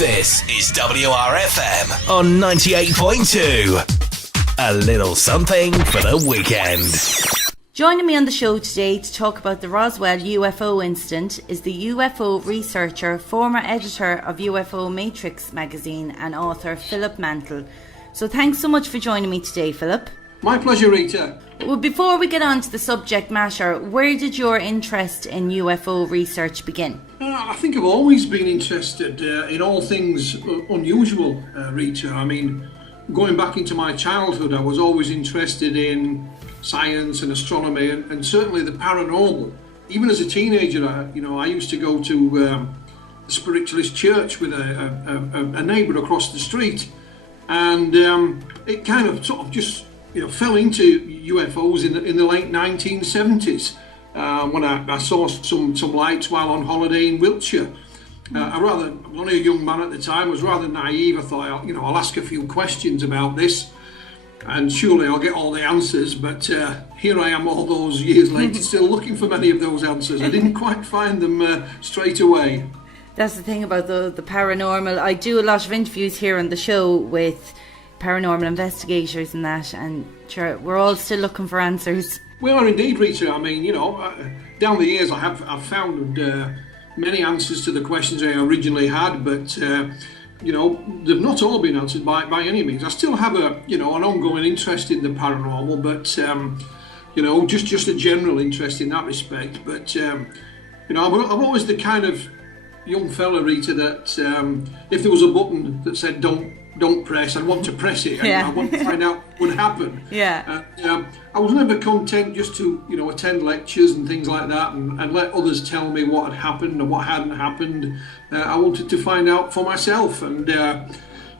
This is WRFM on 98.2. A little something for the weekend. Joining me on the show today to talk about the Roswell UFO Incident is the UFO researcher, former editor of UFO Matrix magazine and author Philip Mantle. So thanks so much for joining me today, Philip. My pleasure, Rita. Well, before we get on to the subject matter, where did your interest in UFO research begin? I think I've always been interested in all things unusual, Rita. I mean, going back into my childhood, I was always interested in science and astronomy and certainly the paranormal. Even as a teenager, I used to go to the spiritualist church with a neighbour across the street, and it kind of sort of just fell into UFOs in the late 1970s when I saw some lights while on holiday in Wiltshire. I was only a young man at the time. I was rather naive. I thought, I'll ask a few questions about this, and surely I'll get all the answers. But here I am, all those years later, still looking for many of those answers. I didn't quite find them straight away. That's the thing about the paranormal. I do a lot of interviews here on the show with paranormal investigators and that, and sure, we're all still looking for answers. We are indeed, Rita. I mean, down the years I've found many answers to the questions I originally had, but they've not all been answered by any means. I still have an ongoing interest in the paranormal, but just a general interest in that respect. But I'm always the kind of young fella, Rita, that if there was a button that said don't press, I'd want to press it. Yeah. I want to find out what would happen. Yeah. I was never content just to attend lectures and things like that and let others tell me what had happened and what hadn't happened. I wanted to find out for myself, and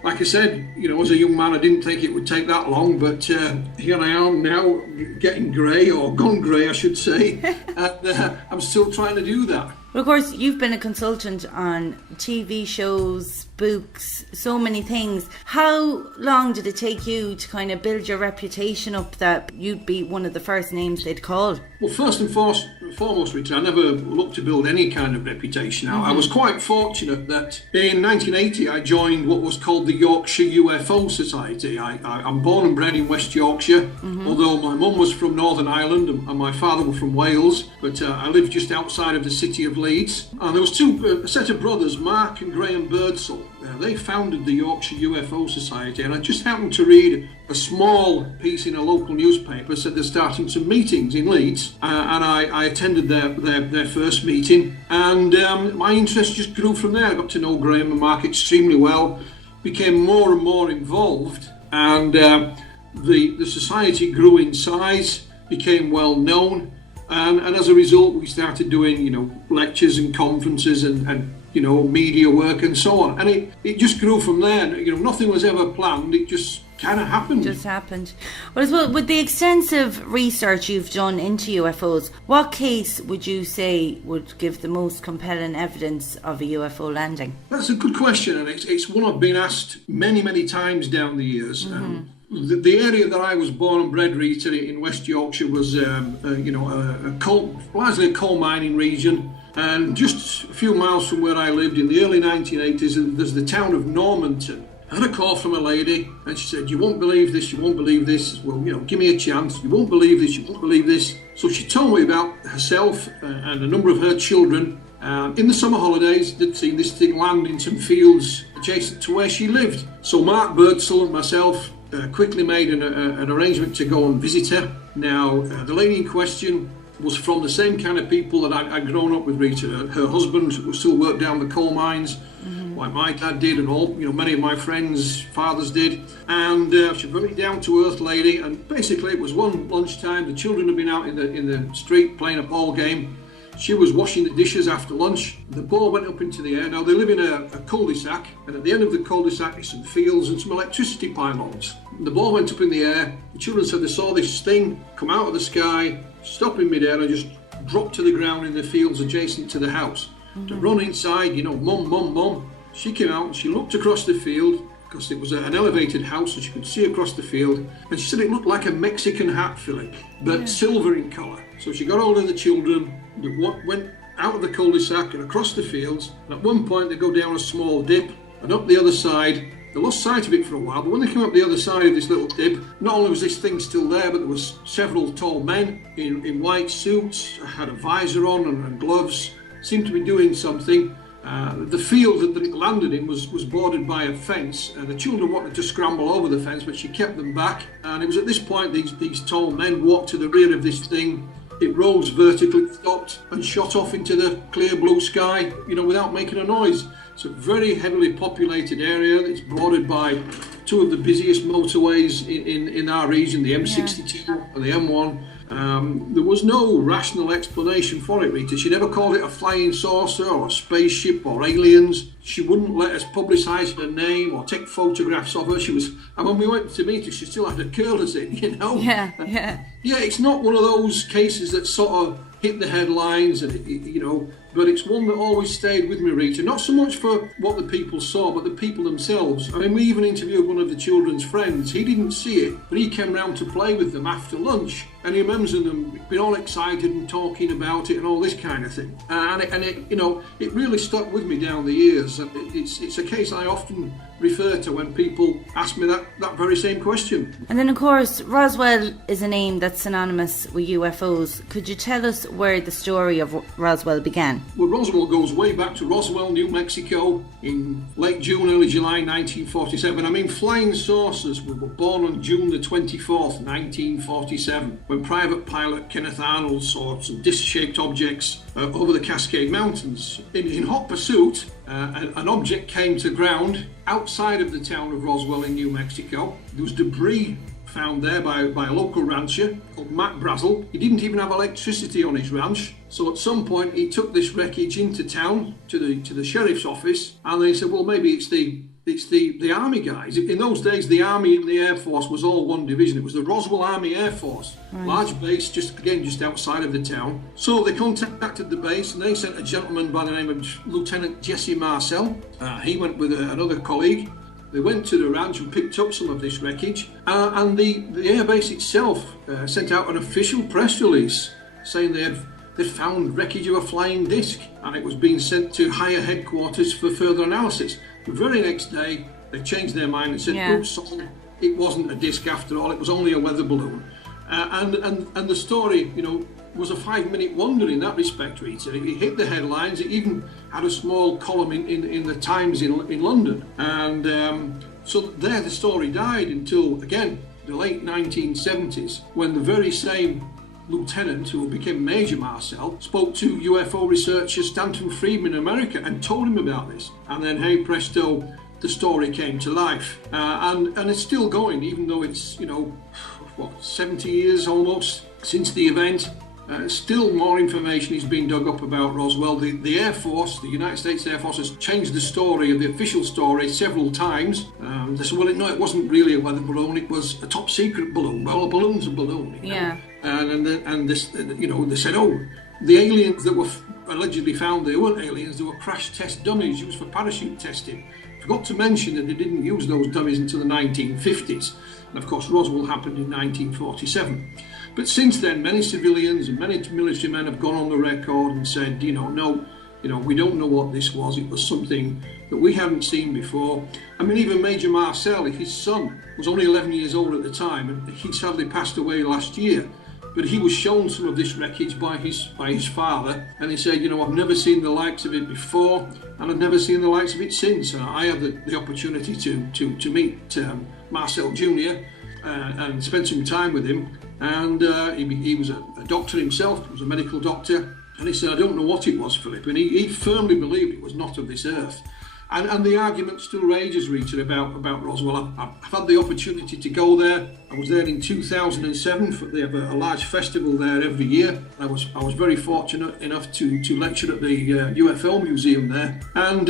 like I said, as a young man, I didn't think it would take that long, but here I am now, getting grey, or gone grey I should say, and I'm still trying to do that. Well, of course, you've been a consultant on TV shows, books, so many things. How long did it take you to kind of build your reputation up that you'd be one of the first names they'd call? Well, first and foremost, Rita, I never looked to build any kind of reputation. I was quite fortunate that in 1980 I joined what was called the Yorkshire UFO Society. I'm born and bred in West Yorkshire, although my mum was from Northern Ireland and my father was from Wales, but I lived just outside of the city of Leeds. And there was a set of brothers, Mark and Graham Birdsall. They founded the Yorkshire UFO Society, and I just happened to read a small piece in a local newspaper said they're starting some meetings in Leeds, and I attended their first meeting, and my interest just grew from there. I got to know Graham and Mark extremely well, became more and more involved, and the society grew in size, became well known, and as a result we started doing lectures and conferences and media work and so on, and it just grew from there. Nothing was ever planned, it just kind of happened. Just happened. Well, as well, with the extensive research you've done into UFOs, what case would you say would give the most compelling evidence of a UFO landing? That's a good question, and it's one I've been asked many, many times down the years. The area that I was born and bred, Rita, in West Yorkshire was largely a coal mining region. And just a few miles from where I lived in the early 1980s, there's the town of Normanton. I had a call from a lady, and she said, "You won't believe this, you won't believe this. Well, give me a chance. You won't believe this, you won't believe this." So she told me about herself and a number of her children. In the summer holidays, they'd seen this thing land in some fields adjacent to where she lived. So Mark Birdsall and myself quickly made an arrangement to go and visit her. Now, the lady in question was from the same kind of people that I'd grown up with, Rita. Her husband still worked down the coal mines, like my dad did, and all, many of my friends' fathers did. And she's a very down-to-earth lady, and basically it was one lunchtime. The children had been out in the street playing a ball game. She was washing the dishes after lunch. The ball went up into the air. Now, they live in a cul-de-sac, and at the end of the cul-de-sac is some fields and some electricity pylons. The ball went up in the air. The children said they saw this thing come out of the sky, stop in midair, and just drop to the ground in the fields adjacent to the house. To run inside, Mum, Mum, Mum. She came out and she looked across the field, because it was an elevated house and she could see across the field, and she said it looked like a Mexican hat, Philip, but silver in colour. So she got hold of the children, went out of the cul-de-sac and across the fields, and at one point they go down a small dip, and up the other side. They lost sight of it for a while, but when they came up the other side of this little dip, not only was this thing still there, but there was several tall men in white suits, had a visor on and gloves, seemed to be doing something. The field that it landed in was bordered by a fence. The children wanted to scramble over the fence, but she kept them back. And it was at this point these tall men walked to the rear of this thing. It rose vertically, stopped, and shot off into the clear blue sky, without making a noise. It's a very heavily populated area. It's bordered by two of the busiest motorways in our region, the M62 and the M1. There was no rational explanation for it, Rita. She never called it a flying saucer or a spaceship or aliens. She wouldn't let us publicise her name or take photographs of her. And when we went to meet her, she still had her curlers in, Yeah, it's not one of those cases that sort of hit the headlines, and but it's one that always stayed with me, Rita. Not so much for what the people saw, but the people themselves. I mean, we even interviewed one of the children's friends. He didn't see it, but he came round to play with them after lunch, and he remembers them being all excited and talking about it and all this kind of thing. And it really stuck with me down the years. It's a case I often refer to when people ask me that very same question. And then, of course, Roswell is a name that's synonymous with UFOs. Could you tell us where the story of Roswell began? Well, Roswell goes way back to Roswell, New Mexico in late June, early July 1947. I mean, flying saucers were born on June the 24th, 1947, when private pilot Kenneth Arnold saw some disc-shaped objects over the Cascade Mountains. In hot pursuit, an object came to ground outside of the town of Roswell in New Mexico. There was debris found there by a local rancher called Mac Brazel. He didn't even have electricity on his ranch, so at some point he took this wreckage into town to the sheriff's office, and they said, well, maybe it's the army guys. In those days, the army and the air force was all one division. It was the Roswell Army Air Force, large base just outside of the town. So they contacted the base, and they sent a gentleman by the name of Lieutenant Jesse Marcel. He went with another colleague. They went to the ranch and picked up some of this wreckage, and the air base itself sent out an official press release saying they'd found wreckage of a flying disc, and it was being sent to higher headquarters for further analysis. The very next day, they changed their mind and said, oops, it wasn't a disc after all, it was only a weather balloon. And the story, was a 5-minute wonder in that respect, Rita. It hit the headlines. It even had a small column in the Times in London. And so there the story died until, again, the late 1970s, when the very same lieutenant who became Major Marcel spoke to UFO researcher Stanton Friedman in America and told him about this. And then, hey presto, the story came to life. And it's still going, even though it's, 70 years almost since the event. Still more information is being dug up about Roswell. The Air Force, the United States Air Force, has changed the story of the official story several times. They said, well, it wasn't really a weather balloon, it was a top secret balloon. Well, a balloon's a balloon. Yeah. And they said, the aliens that were allegedly found, they weren't aliens, they were crash test dummies used for parachute testing. Forgot to mention that they didn't use those dummies until the 1950s. And of course, Roswell happened in 1947. But since then, many civilians and many military men have gone on the record and said, no, we don't know what this was. It was something that we hadn't seen before. I mean, even Major Marcel, his son, was only 11 years old at the time, and he sadly passed away last year. But he was shown some of this wreckage by his father, and he said, I've never seen the likes of it before, and I've never seen the likes of it since. And I had the opportunity to meet Marcel Jr. And spend some time with him. And he was a doctor himself, he was a medical doctor, and he said, I don't know what it was, Philip, and he firmly believed it was not of this earth. And the argument still rages, Rita, about Roswell. I've had the opportunity to go there. I was there in 2007. They have a large festival there every year. I was very fortunate enough to lecture at the UFO museum there. And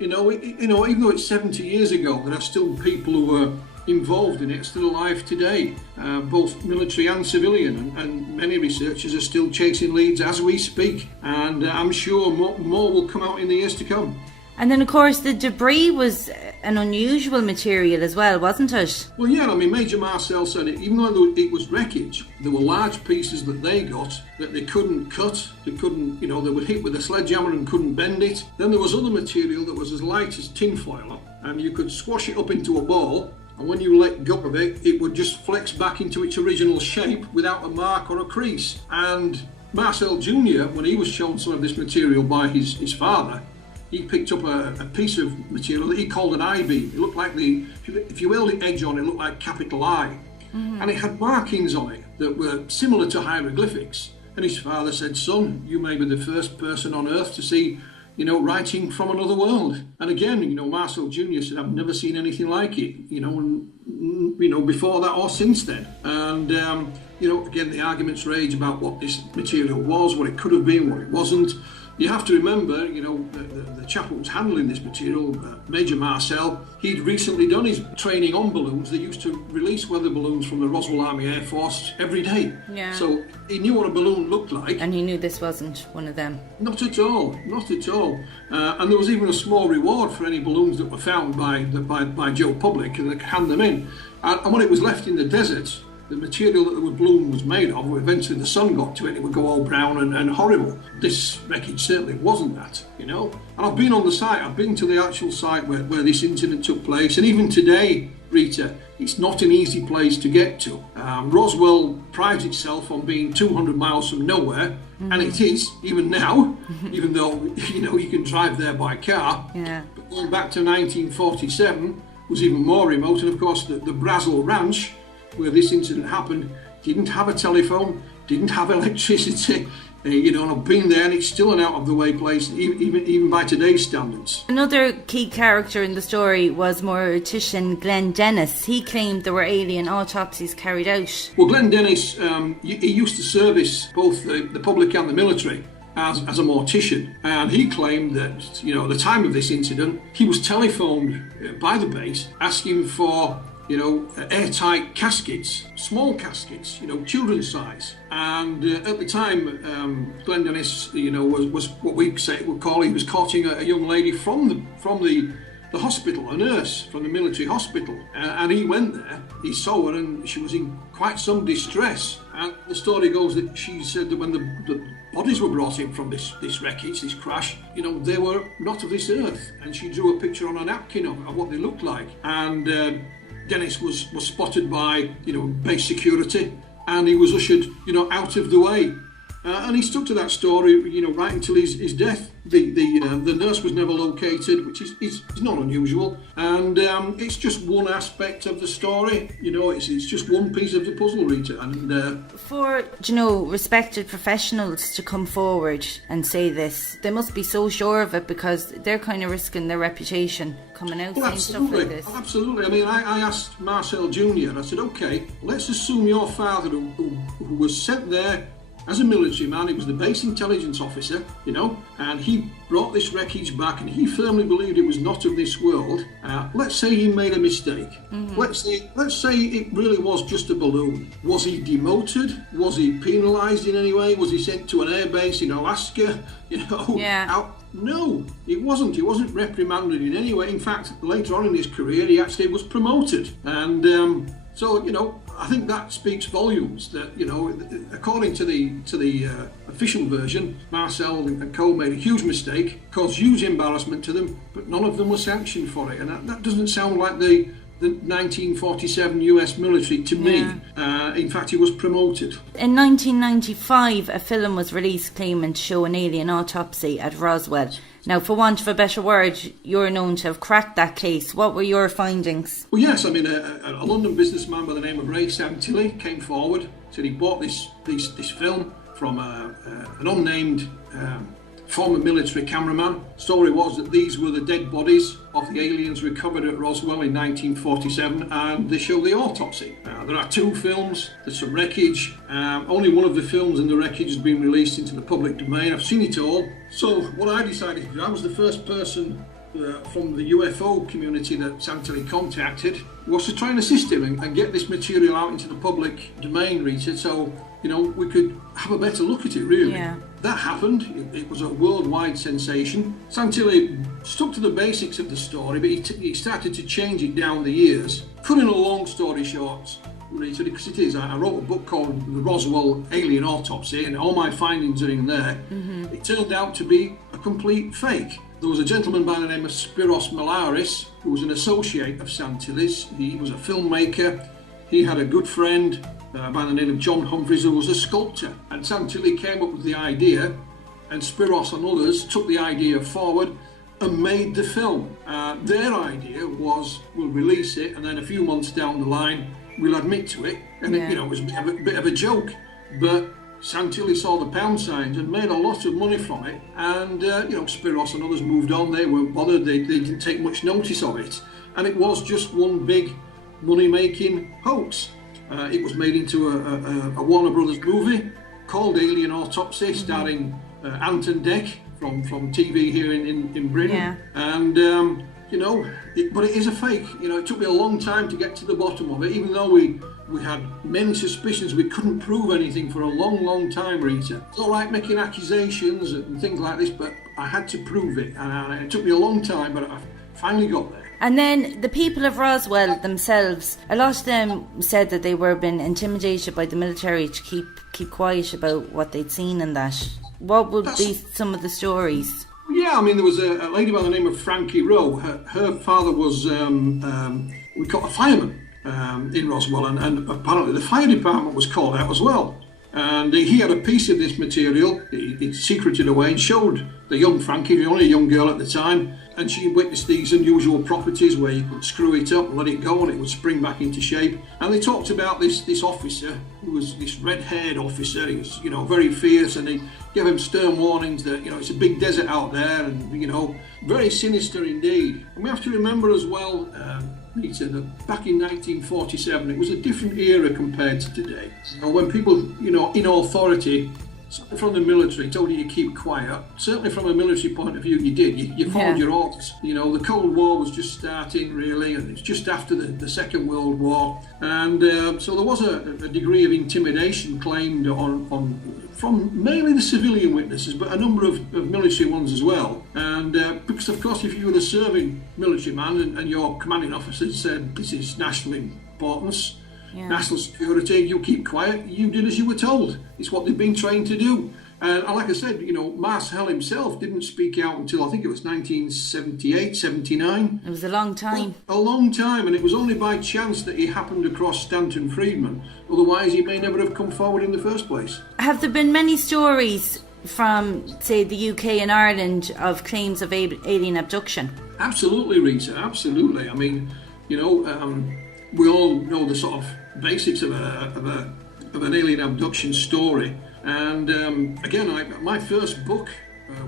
even though it's 70 years ago, there are still people who are involved in it, still alive today, both military and civilian, and many researchers are still chasing leads as we speak, and I'm sure more will come out in the years to come. And then, of course, the debris was an unusual material as well, wasn't it? Well, yeah, I mean, Major Marcel said even though it was wreckage, there were large pieces that they got that they couldn't cut, they were hit with a sledgehammer and couldn't bend it. Then there was other material that was as light as tinfoil, and you could squash it up into a ball, and when you let go of it, it would just flex back into its original shape without a mark or a crease. And Marcel Jr., when he was shown some of this material by his father, he picked up a piece of material that he called an I-beam. It looked like if you held the edge on it, looked like capital I. Mm-hmm. And it had markings on it that were similar to hieroglyphics. And his father said, "Son, you may be the first person on earth to see, writing from another world." And again, Marcel Jr. said, "I've never seen anything like it, before that or since then." And, again, the arguments rage about what this material was, what it could have been, what it wasn't. You have to remember, the chap who was handling this material, Major Marcel, he'd recently done his training on balloons. They used to release weather balloons from the Roswell Army Air Force every day. Yeah. So he knew what a balloon looked like. And he knew this wasn't one of them. Not at all, not at all. And there was even a small reward for any balloons that were found by Joe Public, and they could hand them in. And when it was left in the desert, the material that the balloon was made of, eventually the sun got to it, it would go all brown and horrible. This wreckage certainly wasn't that, And I've been on the site, I've been to the actual site where this incident took place, and even today, Rita, it's not an easy place to get to. Roswell prides itself on being 200 miles from nowhere, and it is, even now, even though, you can drive there by car. Yeah. But going back to 1947 was even more remote, and of course the Brazil Ranch, where this incident happened, didn't have a telephone, didn't have electricity, and I've been there, and it's still an out-of-the-way place, even by today's standards. Another key character in the story was mortician Glenn Dennis. He claimed there were alien autopsies carried out. Well, Glenn Dennis, he used to service both the public and the military as a mortician, and he claimed that, at the time of this incident, he was telephoned by the base asking for airtight caskets, small caskets, children's size. And at the time, Glenn Dennis, was what we would call, he was courting a young lady from the hospital, a nurse from the military hospital. And he went there, he saw her, and she was in quite some distress. And the story goes that she said that when the bodies were brought in from this wreckage, this crash, they were not of this earth. And she drew a picture on a napkin of what they looked like. And Dennis was spotted by, base security, and he was ushered, out of the way. And he stuck to that story, right until his death. The nurse was never located, which is not unusual. And it's just one aspect of the story. It's just one piece of the puzzle, Rita. And for respected professionals to come forward and say this, they must be so sure of it, because they're kind of risking their reputation coming out saying stuff like this. Absolutely. I mean, I asked Marcel Jr. and I said, okay, let's assume your father, who was sent there as a military man, he was the base intelligence officer, and he brought this wreckage back, and he firmly believed it was not of this world. Let's say he made a mistake. Mm-hmm. Let's say it really was just a balloon. Was he demoted? Was he penalised in any way? Was he sent to an air base in Alaska? Yeah. No, he wasn't. He wasn't reprimanded in any way. In fact, later on in his career, he actually was promoted. And so, I think that speaks volumes. That according to the official version, Marcel and Co made a huge mistake, caused huge embarrassment to them, but none of them were sanctioned for it. And that doesn't sound like the 1947 US military to me. In fact, he was promoted. In 1995, a film was released claiming to show an alien autopsy at Roswell. Now, for want of a better word, you're known to have cracked that case. What were your findings? Well, yes, I mean, a London businessman by the name of Ray Santilli came forward, said he bought this film from an unnamed former military cameraman. Story was that these were the dead bodies of the aliens recovered at Roswell in 1947, and they show the autopsy. There are two films, there's some wreckage. Only one of the films and the wreckage has been released into the public domain. I've seen it all. So what I decided to do, I was the first person from the UFO community that Santilli contacted, was to try and assist him and get this material out into the public domain, Rita, so we could have a better look at it, really. Yeah. that happened. It was a worldwide sensation. Santilli stuck to the basics of the story, but he started to change it down the years. Cutting a long story short, because it is, I wrote a book called The Roswell Alien Autopsy, and all my findings are in there. It turned out to be a complete fake. There was a gentleman by the name of Spiros Malaris, who was an associate of Santilli's. He was a filmmaker. He had a good friend by the name of John Humphreys, who was a sculptor. And Santilli came up with the idea, and Spiros and others took the idea forward and made the film. Their idea was, we'll release it, and then a few months down the line, we'll admit to it. And it was a bit of a joke. But Santilli saw the pound signs and made a lot of money from it. And, Spiros and others moved on. They weren't bothered. They didn't take much notice of it. And it was just one big money-making hoax. It was made into a Warner Brothers movie called Alien Autopsy, starring Anton Deck from TV here in Britain. Yeah. And, but it is a fake. It took me a long time to get to the bottom of it, even though we had many suspicions. We couldn't prove anything for a long, long time, Rita. It's all right making accusations and things like this, but I had to prove it. And it took me a long time, but I finally got there. And then the people of Roswell themselves, a lot of them said that they were being intimidated by the military to keep quiet about what they'd seen and that. What would be some of the stories? Yeah, there was a lady by the name of Frankie Rowe. Her father was, we call a fireman in Roswell, and apparently the fire department was called out as well. And he had a piece of this material, he secreted away and showed the young Frankie, only a young girl at the time, and she witnessed these unusual properties where you could screw it up and let it go and it would spring back into shape. And they talked about this officer, who was this red-haired officer. He was, very fierce, and they gave him stern warnings that, it's a big desert out there, and, very sinister indeed. And we have to remember as well, Rita, that back in 1947, it was a different era compared to today. When people, in authority, from the military, told you to keep quiet. Certainly from a military point of view, you did. You followed your orders. The Cold War was just starting, really, and it's just after the Second World War. And so there was a degree of intimidation claimed from mainly the civilian witnesses, but a number of military ones as well. And because, of course, if you were the serving military man and your commanding officer said, this is national importance, national security, you keep quiet, you did as you were told. It's what they've been trained to do. And like I said, Marcel himself didn't speak out until I think it was 1978, 79. It was a long time. A long time, and it was only by chance that he happened across Stanton Friedman. Otherwise, he may never have come forward in the first place. Have there been many stories from, say, the UK and Ireland of claims of alien abduction? Absolutely, Rita, absolutely. We all know the sort of basics of an alien abduction story. And again, my first book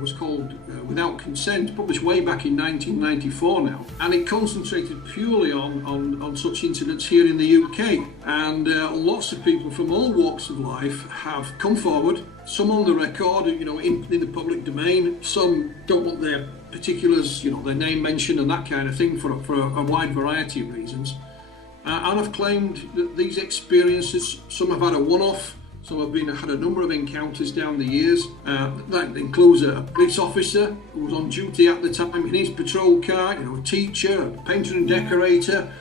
was called Without Consent, published way back in 1994 now. And it concentrated purely on such incidents here in the UK. And lots of people from all walks of life have come forward, some on the record, in the public domain. Some don't want their particulars, their name mentioned and that kind of thing for a wide variety of reasons. And I've claimed that these experiences, some have had a one-off, some have had a number of encounters down the years. That includes a police officer who was on duty at the time in his patrol car, a teacher, a painter and decorator.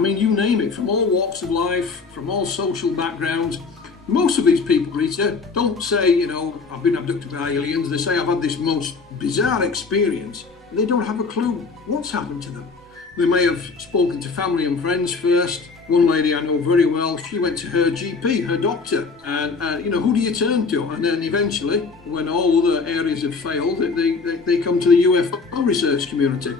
You name it, from all walks of life, from all social backgrounds. Most of these people, Rita, don't say, I've been abducted by aliens. They say I've had this most bizarre experience. They don't have a clue what's happened to them. They may have spoken to family and friends first. One lady I know very well, she went to her GP, her doctor, and who do you turn to? And then eventually, when all other areas have failed, they come to the UFO research community.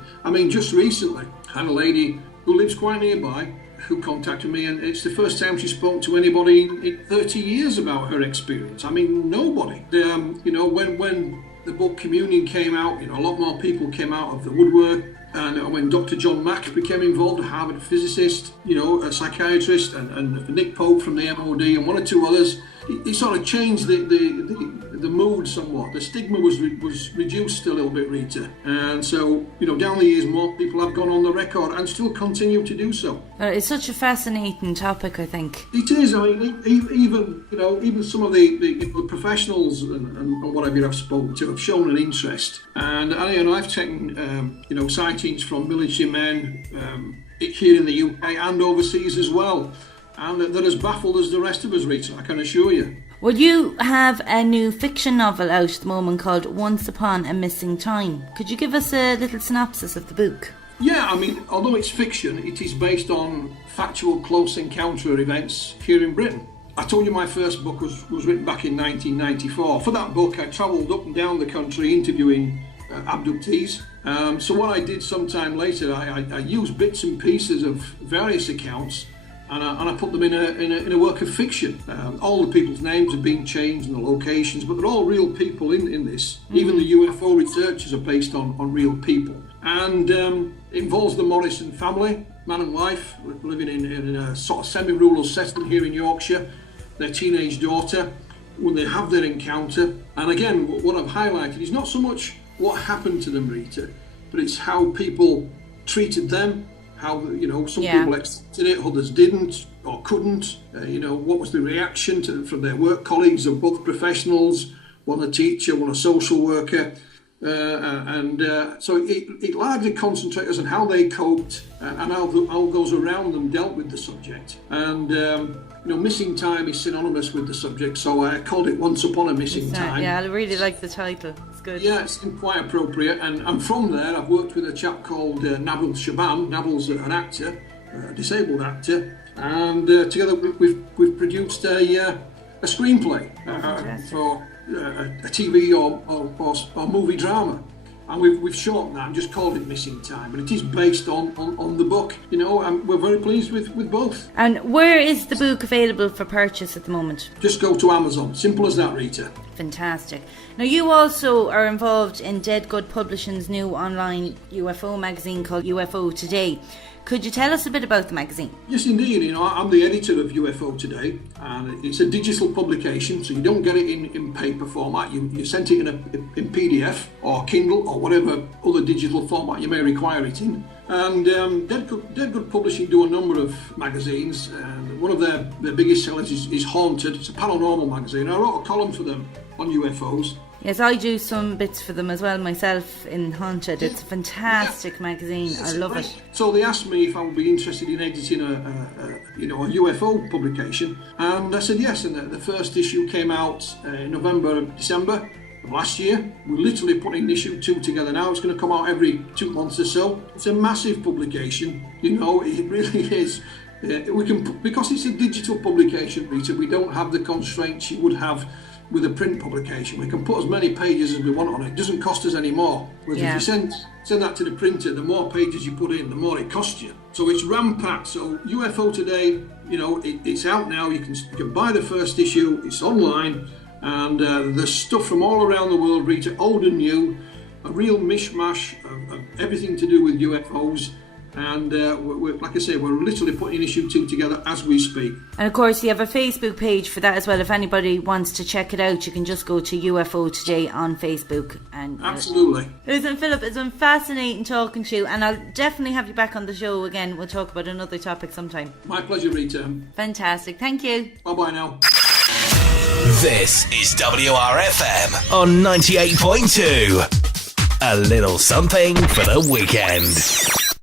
Just recently, I had a lady who lives quite nearby who contacted me, and it's the first time she spoke to anybody in 30 years about her experience. Nobody. When the book Communion came out, a lot more people came out of the woodwork. And when Dr. John Mack became involved, a Harvard physicist, a psychiatrist, and Nick Pope from the MOD, and one or two others, it sort of changed the the mood somewhat. The stigma was reduced a little bit, Rita. And so, down the years, more people have gone on the record and still continue to do so. It's such a fascinating topic, I think. It is. I mean, even some of the professionals and what I've spoken to have shown an interest. And I've taken, sightings from military men here in the UK and overseas as well. And they're as baffled as the rest of us, Rita, I can assure you. Well, you have a new fiction novel out at the moment called Once Upon a Missing Time. Could you give us a little synopsis of the book? Yeah, I mean, although it's fiction, it is based on factual close encounter events here in Britain. I told you my first book was written back in 1994. For that book, I travelled up and down the country interviewing abductees. So what I did sometime later, I used bits and pieces of various accounts and I put them in a work of fiction. All the people's names have been changed and the locations, but they're all real people in this. Mm-hmm. Even the UFO researchers are based on real people. And it involves the Morrison family, man and wife, living in a sort of semi-rural settlement here in Yorkshire, their teenage daughter, when they have their encounter. And again, what I've highlighted is not so much what happened to them, Rita, but it's how people treated them, how, some people accepted it, others didn't or couldn't. What was the reaction from their work colleagues of both professionals, one a teacher, one a social worker. So it largely concentrates on how they coped and how those around them dealt with the subject. And, missing time is synonymous with the subject, so I called it Once Upon a Missing Time. Yeah, I really like the title. It's good. Yeah, it's quite appropriate. And from there, I've worked with a chap called Nabil Shaban. Nabil's an actor, a disabled actor. And together we've produced a screenplay for a TV or movie drama, and we've shortened that and just called it Missing Time, and it is based on the book, and we're very pleased with both. And where is the book available for purchase at the moment? Just go to Amazon, simple as that, Rita. Fantastic. Now, you also are involved in Dead Good Publishing's new online UFO magazine called UFO Today. Could you tell us a bit about the magazine? Yes, indeed. I'm the editor of UFO Today, and it's a digital publication, so you don't get it in paper format. You sent it in PDF or Kindle or whatever other digital format you may require it in. And Dead Good Publishing do a number of magazines, and one of their biggest sellers is Haunted. It's a paranormal magazine. I wrote a column for them on UFOs. Yes, I do some bits for them as well myself in Haunted. It's a fantastic magazine. I love it. So they asked me if I would be interested in editing a UFO publication, and I said yes. And the first issue came out in December of last year. We're literally putting issue 2 together now. It's going to come out every 2 months or so. It's a massive publication. It really is. We can, because it's a digital publication, Rita, we don't have the constraints you would have with a print publication. We can put as many pages as we want on it. It doesn't cost us any more. Whereas if you send that to the printer, the more pages you put in, the more it costs you. So it's ram-packed. So UFO Today, it's out now. You can buy the first issue. It's online, and there's stuff from all around the world, Rita, old and new, a real mishmash of everything to do with UFOs. And like I say, we're literally putting issue 2 together as we speak. And of course, you have a Facebook page for that as well. If anybody wants to check it out, you can just go to UFO Today on Facebook. And absolutely. Listen, Philip, it's been fascinating talking to you, and I'll definitely have you back on the show again. We'll talk about another topic sometime. My pleasure, Rita. Fantastic. Thank you. Bye-bye now. This is WRFM on 98.2. A little something for the weekend.